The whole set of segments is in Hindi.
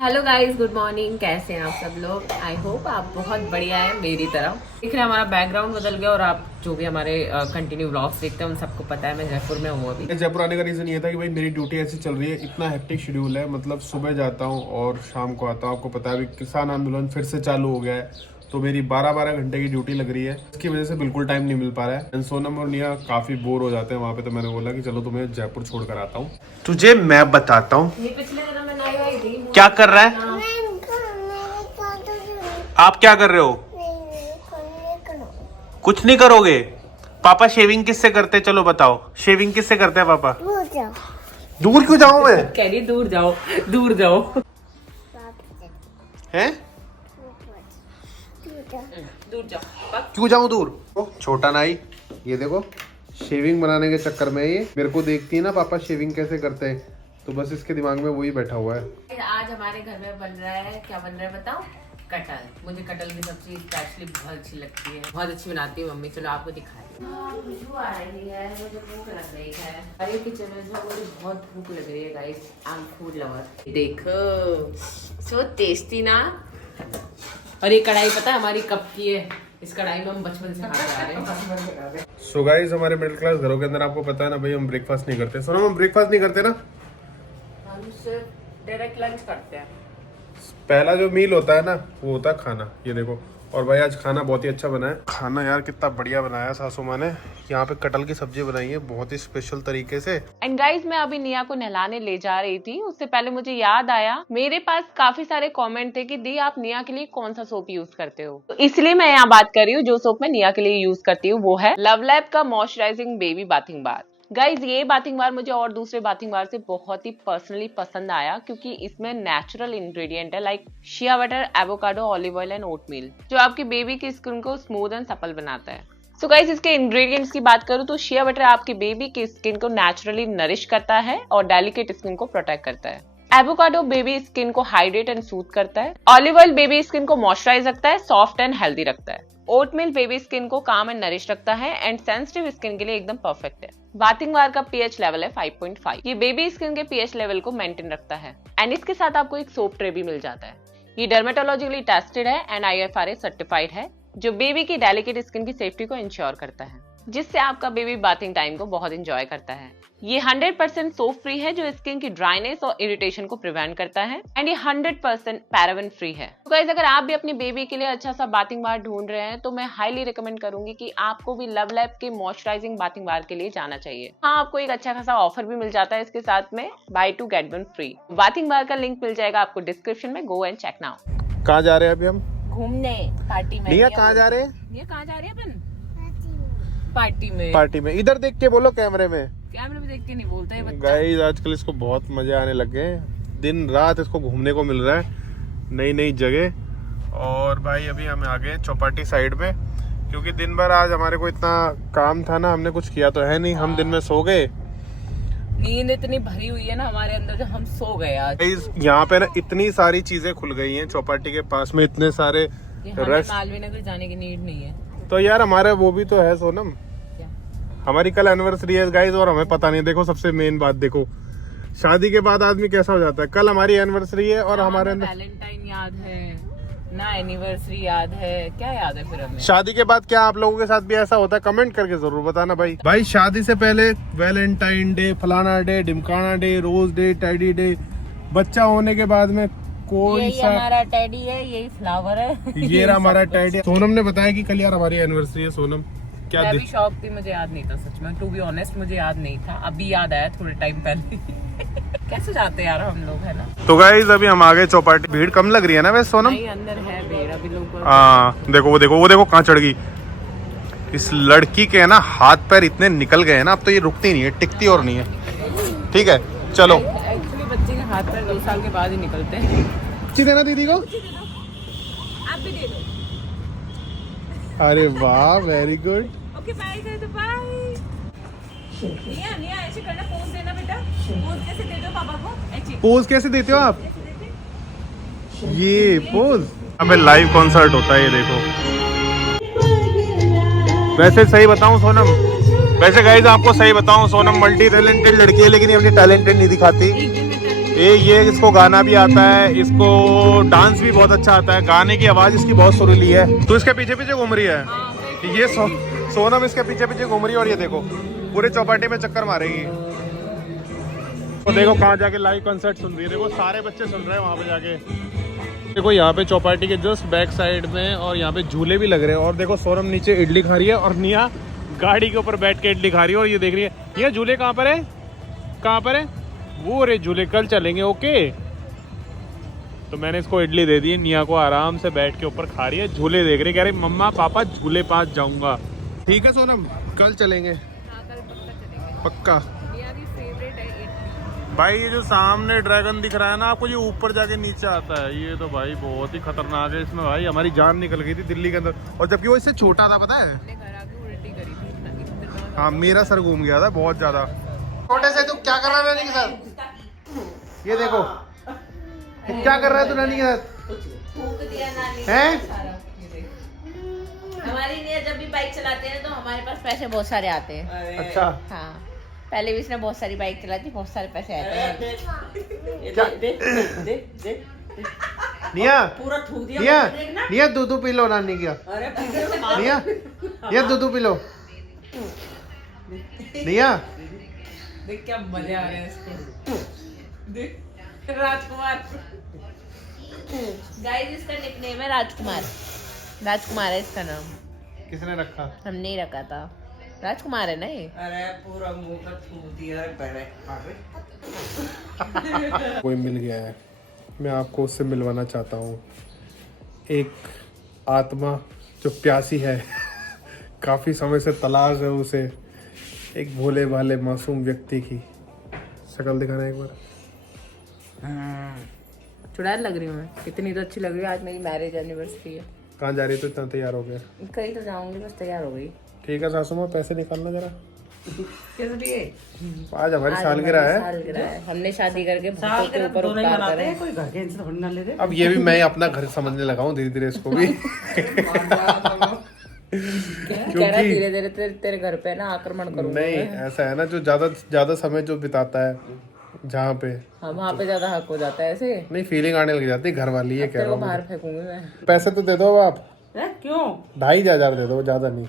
Hello guys, good morning. कैसे हैं आप सब लोग? आई होप आप बहुत बढ़िया है मेरी तरह। देख रहे हैं हमारा बैकग्राउंड बदल गया और आप जो भी हमारे कंटिन्यू व्लॉग्स देखते हैं उन सबको पता है मैं जयपुर में हूँ अभी। जयपुर आने का रीज़न ये था कि भाई मेरी ड्यूटी ऐसी चल रही है, इतना हेक्टिक शेड्यूल है। मतलब सुबह जाता हूँ और शाम को आता हूँ। आपको पता है अभी किसान आंदोलन फिर से चालू हो गया है, तो मेरी 12-12 घंटे की ड्यूटी लग रही है। इसकी वजह से बिल्कुल टाइम नहीं मिल पा रहा है। सोनम और निया काफ़ी बोर हो जाते हैं वहाँ पे, तो मैंने बोला कि चलो तुम्हें जयपुर छोड़ कर आता हूँ। तुझे मैं बताता हूँ ये पिछले दिनों में नई आई थी। क्या कर रहा है। आप क्या कर रहे हो? कुछ नहीं करोगे? पापा शेविंग किससे करते हैं? चलो बताओ, शेविंग किससे करते हैं पापा? दूर क्यों जाऊं मैं? कह रही दूर जाओ, दूर जाओ। हैं? दूर जाओ। क्यों जाऊं दूर? छोटा नाई, ये देखो शेविंग बनाने के चक्कर में ये मेरे को देखती है ना पापा शेविंग कैसे करते हैं, तो बस इसके दिमाग में वही बैठा हुआ है। आज हमारे घर में बन रहा है, क्या बन रहा है बताओ? कटहल। मुझे कटहल की सब्जी स्पेशली बहुत अच्छी लगती है, बहुत अच्छी बनाती है मम्मी। चलो आपको दिखाएं। खुशबू आ रही है, मुझे भूख लग रही है। अरे किचन में मुझे बहुत भूख लग रही है guys. I am food lover. देखो सो टेस्टी ना। और ये कढ़ाई पता है हमारी कब की है? इस कढ़ाई में हम बचपन से खाते आ रहे हैं। सो गाइस, हमारे मिडिल क्लास घरों के अंदर आपको पता है ना भाई, हम ब्रेकफास्ट नहीं करते। सुनो, हम ब्रेकफास्ट नहीं करते ना, हम सिर्फ डायरेक्ट लंच करते हैं। पहला जो मील होता है ना वो होता है खाना। ये देखो, और भाई आज खाना बहुत ही अच्छा बना है। खाना यार कितना बढ़िया बनाया है सासू माँ ने। यहाँ पे कटहल की सब्जी बनाई है बहुत ही स्पेशल तरीके से। एंड गाइज, मैं अभी निया को नहलाने ले जा रही थी, उससे पहले मुझे याद आया मेरे पास काफी सारे कमेंट थे कि दी आप निया के लिए कौन सा सोप यूज करते हो, तो इसलिए मैं यहाँ बात कर रही हूँ। जो सोप मैं निया के लिए यूज करती हूँ वो है लवलैप का moisturising baby bathing bar. Guys, ये बाथिंग बार मुझे और दूसरे बाथिंग बार से बहुत ही पर्सनली पसंद आया, क्योंकि इसमें नेचुरल इंग्रेडिएंट है like shea butter, avocado, olive oil and oatmeal, जो आपकी बेबी की स्किन को स्मूथ एंड सपल बनाता है। सो गाइज, इसके इंग्रेडिएंट्स की बात करूं तो शिया बटर आपकी बेबी की स्किन को नेचुरली नरिश करता है और डेलिकेट स्किन को प्रोटेक्ट करता है। एवोकाडो बेबी स्किन को हाइड्रेट एंड सूथ करता है। ऑलिव ऑयल बेबी स्किन को मॉइस्चराइज रखता है, सॉफ्ट एंड हेल्दी रखता है। ओटमील बेबी स्किन को काम एंड नरिश रखता है एंड सेंसिटिव स्किन के लिए एकदम परफेक्ट है। बाथिंग बार का पीएच लेवल है 5.5। ये बेबी स्किन के पीएच लेवल को मेंटेन रखता है। एंड इसके साथ आपको एक सोप ट्रे भी मिल जाता है। ये डर्मेटोलॉजिकली टेस्टेड है एंड IFRA सर्टिफाइड है, जो बेबी की डेलिकेट स्किन की सेफ्टी को इंश्योर करता है, जिससे आपका बेबी बाथिंग टाइम को बहुत एंजॉय करता है। ये 100% सोप फ्री है, जो स्किन की ड्राइनेस और इरिटेशन को प्रिवेंट करता है। एंड ये 100% पैराबेन फ्री है। तो गाइस, अगर आप भी अपनी बेबी के लिए अच्छा सा बाथिंग बार ढूंढ रहे हैं तो मैं हाईली रिकमेंड करूंगी कि आपको भी लवलैप के मॉइस्चराइजिंग बाथिंग बार के लिए जाना चाहिए। हाँ, आपको एक अच्छा खासा ऑफर भी मिल जाता है इसके साथ में, buy 2 get 1 free. Bathing bar का लिंक मिल जाएगा आपको डिस्क्रिप्शन में। Go and check now. कहाँ जा रहे हैं अभी हम? घूमने, पार्टी में। निया कहाँ जा रहे हैं? निया कहाँ जा रहे हैं अपन? पार्टी में। पार्टी में। इधर देख के बोलो, कैमरे में। कैमरे में देख के नहीं बोलता है बच्चा। गाइस, आजकल इसको बहुत मजे आने लग गए हैं। दिन रात इसको घूमने को मिल रहा है, नई नई जगह। और भाई अभी हम आ गए चौपाटी साइड में, क्योंकि दिन भर आज हमारे को इतना काम था ना, हमने कुछ किया तो है नहीं। हम दिन में सो गए। नींद इतनी भरी हुई है ना हमारे अंदर, जो हम सो गए आज। यहाँ पे ना इतनी सारी चीजें खुल गई हैं चौपाटी के पास में, इतने सारे रेस्ट। मालवीय नगर जाने की नीड नहीं है। तो यार हमारा वो भी तो है सोनम, हमारी कल एनिवर्सरी है गाइस, और हमें पता नहीं। देखो सबसे मेन बात देखो, शादी के बाद आदमी कैसा हो जाता है। कल हमारी एनिवर्सरी है और हमारे अंदर वैलेंटाइन याद है ना, एनिवर्सरी याद है, क्या याद है फिर हमें? शादी के बाद क्या आप लोगों के साथ भी ऐसा होता है? कमेंट करके जरूर बताना भाई। भाई शादी से पहले वैलेंटाइन डे, फलाना डे, ढिमकाना day, rose day, teddy day. बच्चा होने के बाद में कोई सा हमारा टेडी है, यही फ्लावर है। ये रहा हमारा टेडी। सोनम ने बताया कि कल यार हमारी एनिवर्सरी है। सोनम क्या मैं भी शॉक थी, मुझे याद नहीं था सच में, टू बी ऑनेस्ट मुझे याद नहीं था। अभी याद आया थोड़े टाइम पहले। कैसे जाते यार हम लोग, है ना? तो गाइस अभी हम आ गए चौपाटी। भीड़ कम लग रही है ना वैसे सोनम? नहीं, अंदर है भीड़ अभी लोग। हाँ देखो, वो देखो कहाँ चढ़ गई। इस लड़की के ना हाथ पैर इतने निकल गए हैं ना, अब तो ये रुकती नहीं है, टिकती और नहीं है। ठीक है चलो। एक्चुअली बच्चे के हाथ पैर 2 साल के बाद ही निकलते हैं। अच्छी देना दीदी को। आप भी दे दो। अरे वाह, वेरी गुड। ओके बाय कर दो, बाय। निया निया ऐसे करना, पोज देना बेटा। पोज कैसे देते हो पापा को? ऐसे पोज कैसे देते हो आप? ये पोज हमें लाइव कॉन्सर्ट होता है, ये देखो। वैसे सही बताऊं सोनम, वैसे गाइस आपको सही बताऊं, सोनम मल्टी टैलेंटेड लड़की है, लेकिन ये अपनी टैलेंटेड नहीं दिखाती। ये इसको गाना भी आता है, इसको डांस भी बहुत अच्छा आता है, गाने की आवाज इसकी बहुत सुरीली है। तो इसके पीछे पीछे घूम रही है ये सोनम इसके पीछे पीछे घूम रही है और ये देखो पूरे चौपाटी में चक्कर मारेगी। तो देखो कहाँ जाके लाइव कंसर्ट सुन रही है, देखो सारे बच्चे सुन रहे हैं वहाँ पे जाके। देखो यहाँ पे चौपाटी के जस्ट बैक साइड में और यहाँ पे झूले भी लग रहे हैं। और देखो सोनम नीचे इडली खा रही है और निया गाड़ी के ऊपर बैठ के इडली खा रही है और ये देख रही है। ये झूले कहाँ पर है, कहाँ पर है वो रे झूले, कल चलेंगे ओके। तो मैंने इसको इडली दे दी, निया को आराम से बैठ के ऊपर खा रही है, झूले देख रही, कह रही मम्मा पापा झूले पास जाऊंगा। ठीक है सोनम कल चलेंगे, पक्का। भाई ये जो सामने ड्रैगन दिख रहा है ना आपको, ये ऊपर जाके नीचे आता है, ये तो भाई बहुत ही खतरनाक है। इसमें भाई हमारी जान निकल गई थी दिल्ली के अंदर, और जबकि वो इससे छोटा था पता है। हाँ मेरा सर घूम गया था बहुत ज्यादा। छोटे से तू क्या कर रहा है नानी के साथ, ये देखो क्या कर रहा है तू नानी के साथ हैं। हमारी निया जब भी बाइक चलाते हैं तो हमारे पास पैसे बहुत सारे आते हैं। अच्छा हाँ पहले भी इसने बहुत सारी बाइक चलाई थी, बहुत सारे पैसे आते हैं। निया पूरा थूक दिया निया निया दूध पी लो नानी का, निया ये दूध पी लो निया। देख क्या मजे आ रहे हैं इसको, देख राजकुमार। गाइस इसका निकनेम है राजकुमार, राजकुमार है इसका नाम। किसने रखा, हमने ही रखा था, राजकुमार है ना ये। अरे पूरा मुंह का थूक दिया पहले। कोई मिल गया है, मैं आपको उससे मिलवाना चाहता हूँ। एक आत्मा जो प्यासी है, काफ़ी समय से तलाश है उसे, एक भोले भाले मासूम व्यक्ति की शक्ल दिखाना एक बार। चुड़ैल लग रही हूँ मैं, इतनी तो अच्छी लग रही है। आज मेरी मैरिज एनिवर्सरी है। कहाँ जा रही है तो इतना तैयार हो गया? कहीं तो जाऊंगी, बस तैयार हो गई। ठीक है सासू माँ पैसे निकालना जरा। कैसे दिए? आज हमारी सालगिरह है। सालगिरह है, हमने शादी करके भूतों साल के के ऊपर दोनों ही उपकार मनाते करे। हैं, कोई घर के इनसे थोड़ी ना ले रहे। अब ये भी मैं अपना घर समझने लगा हूँ धीरे धीरे इसको भी। कह रहा धीरे धीरे तेरे घर पे ना आक्रमण करूंगा। नहीं ऐसा है ना, जो ज्यादा समय जो बिताता है जहाँ पे, हाँ वहाँ पे ज्यादा हक हो जाता है ऐसे। नहीं फीलिंग आने लग जाती है घर वाली, ये कह तेरे रहा को हूँ। बाहर फेंकूंगी मैं। पैसे तो दे दो अब आप, क्यों? 2,500 दे दो, ज्यादा नहीं।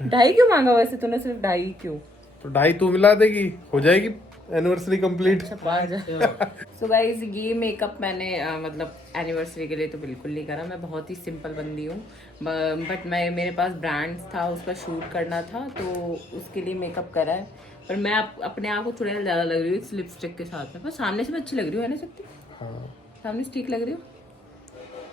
2,500 क्यों मांगा वैसे तूने, सिर्फ 2,500 क्यों? तो 2,500 तू मिला देगी, हो जाएगी एनिवर्सरी कंप्लीट। सो गाइस ये मेकअप मैंने मतलब एनिवर्सरी के लिए तो बिल्कुल नहीं करा। मैं बहुत ही सिंपल बंदी हूँ, बट मैं मेरे पास ब्रांड्स था, उसका शूट करना था तो उसके लिए मेकअप करा है। पर मैं अपने आप को चुड़ैल ज्यादा लग रही हूँ इस लिपस्टिक के साथ में, पर सामने से मैं अच्छी लग रही हूँ है ना शक्ति? हाँ सामने से ठीक लग रही हूँ।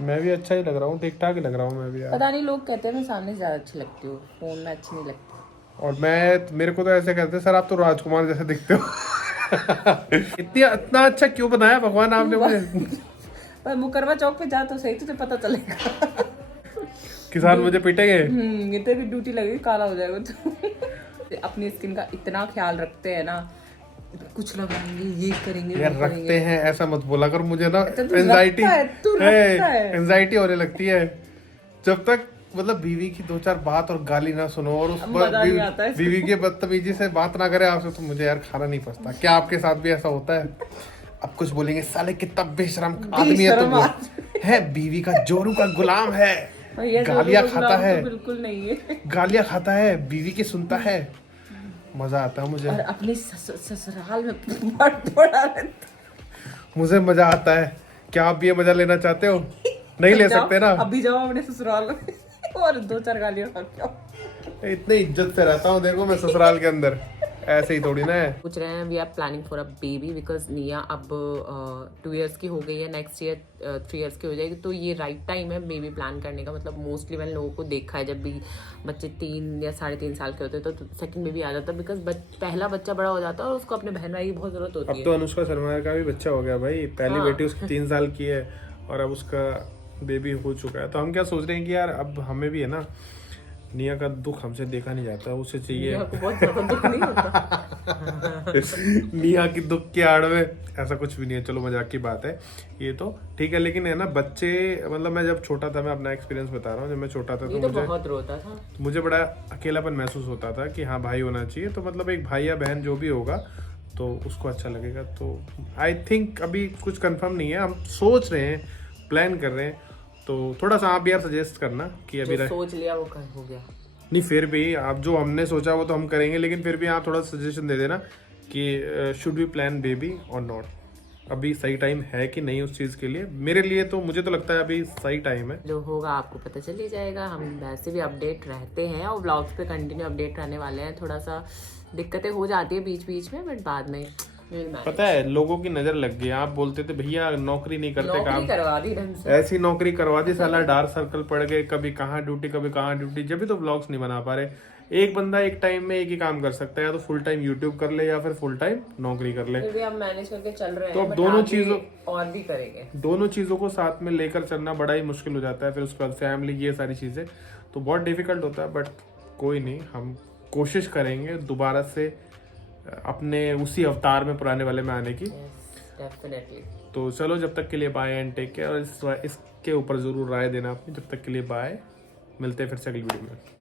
मैं भी अच्छा ही लग रहा हूँ, ठीक ठाक ही लग रहा हूँ मैं भी यार। पता नहीं लोग कहते हैं मैं सामने से ज्यादा अच्छी लगती हूँ, फोन में अच्छी नहीं लगती। और मेरे को तो ऐसे कहते हैं सर आप तो राजकुमार जैसे दिखते हो। इतना अच्छा क्यों बनाया भगवान आपने मुझे। पर मुकरवा चौक पे जा तो सही, तुझे पता चलेगा। किसान मुझे पीटेंगे। ये तेरी ड्यूटी लगेगी, काला हो जाएगा तू। अपनी स्किन का इतना ख्याल रखते हैं ना, कुछ लगाएंगे ये करेंगे यार वो रखते करेंगे। हैं ऐसा मत बोला कर, मुझे ना तो तू एंजाइटी रखता है, तू रखता है। एंजाइटी होने लगती है जब तक मतलब बीवी की 2-4 बात और गाली ना सुनो और उस मजा नहीं आता है। बीवी के बदतमीजी से बात ना करे आपसे, तो मुझे यार खाना नहीं पचता। क्या आपके साथ भी ऐसा होता है? अब कुछ बोलेंगे साले कितना बेशरम आदमी है तुम, है बीवी का जोरू का गुलाम है, गालियां खाता है, बिल्कुल नहीं है। गालियां खाता है, बीवी की सुनता है, मजा आता है मुझे। और अपने ससुराल में पड़ा रहता। मुझे मजा आता है। क्या आप ये मजा लेना चाहते हो? नहीं ले सकते ना। अभी जाओ अपने ससुराल में और 2-4 गालियां खा के आओ। इतनी इज्जत से रहता हूँ देखो मैं ससुराल के अंदर, ऐसे ही थोड़ी ना है। पूछ रहे हैं we are planning for a baby because निया अब 2 years की हो गई है, नेक्स्ट ईयर 3 years की हो जाएगी, तो ये राइट टाइम है बेबी प्लान करने का। मतलब मोस्टली मैंने लोगों को देखा है जब भी बच्चे 3 या 3.5 साल के होते हैं तो सेकंड बेबी आ जाता है, बिकॉज पहला बच्चा बड़ा हो जाता है और उसको अपने बहन भाई की बहुत जरूरत होती अब है। तो अनुष्का शर्मा का भी बच्चा हो गया भाई, पहली बेटी उसकी 3 साल की है और अब उसका बेबी हो चुका है। तो हम क्या सोच रहे हैं कि यार अब हमें भी है ना, निया का दुख हमसे देखा नहीं जाता, उसे चाहिए बहुत ज्यादा दुख नहीं होता। निया की दुख की आड़ में ऐसा कुछ भी नहीं है। चलो मजाक की बात है ये तो ठीक है, लेकिन है ना बच्चे, मतलब मैं जब छोटा था, मैं अपना एक्सपीरियंस बता रहा हूँ, जब मैं छोटा था तो बहुत रोता था, मुझे बड़ा अकेलापन महसूस होता था कि हाँ भाई होना चाहिए। तो मतलब एक भाई या बहन जो भी होगा तो उसको अच्छा लगेगा। तो आई थिंक अभी कुछ कंफर्म नहीं है, हम सोच रहे हैं, प्लान कर रहे हैं। तो थोड़ा सा आप यार सजेस्ट करना कि अभी जो सोच लिया वो कर हो गया। नहीं, फिर भी आप जो हमने सोचा वो तो हम करेंगे, लेकिन फिर भी आप थोड़ा सजेशन दे देना कि शुड वी प्लान बेबी और नॉट। अभी सही टाइम है कि नहीं उस चीज़ के लिए। मेरे लिए तो मुझे तो लगता है अभी सही टाइम है। जो होगा आपको पता चल ही जाएगा। हम वैसे भी अपडेट रहते हैं और व्लॉग्स पे कंटिन्यू अपडेट रहने वाले हैं। थोड़ा सा दिक्कतें हो जाती है बीच बीच में, बट बाद में पता है लोगों की नजर लग गई। आप बोलते थे भैया नौकरी नहीं करते, नौकरी काम करवा दी ढंग से। ऐसी नौकरी करवा दी, साला डार्क सर्कल पड़ गए, कभी कहाँ ड्यूटी कभी कहाँ ड्यूटी, जब भी तो व्लॉग्स नहीं बना पा रहे। एक बंदा एक टाइम में एक ही काम कर सकता है, या तो फुल टाइम यूट्यूब कर ले या फिर फुल टाइम नौकरी कर ले। फिर भी हम मैनेज करके चल रहे हैं। तो अब but दोनों आगे चीजों और भी करेंगे। दोनों चीज़ों को साथ में लेकर चलना बड़ा ही मुश्किल हो जाता है। फिर उसके बाद फैमिली, ये सारी चीज़ें तो बहुत डिफिकल्ट होता है। बट कोई नहीं, हम कोशिश करेंगे दोबारा से अपने उसी अवतार में, पुराने वाले में आने की। डेफिनेटली। तो चलो, जब तक के लिए बाय एंड टेक केयर। और इसके ऊपर ज़रूर राय देना अपनी। जब तक के लिए बाय, मिलते हैं फिर से अगली वीडियो में।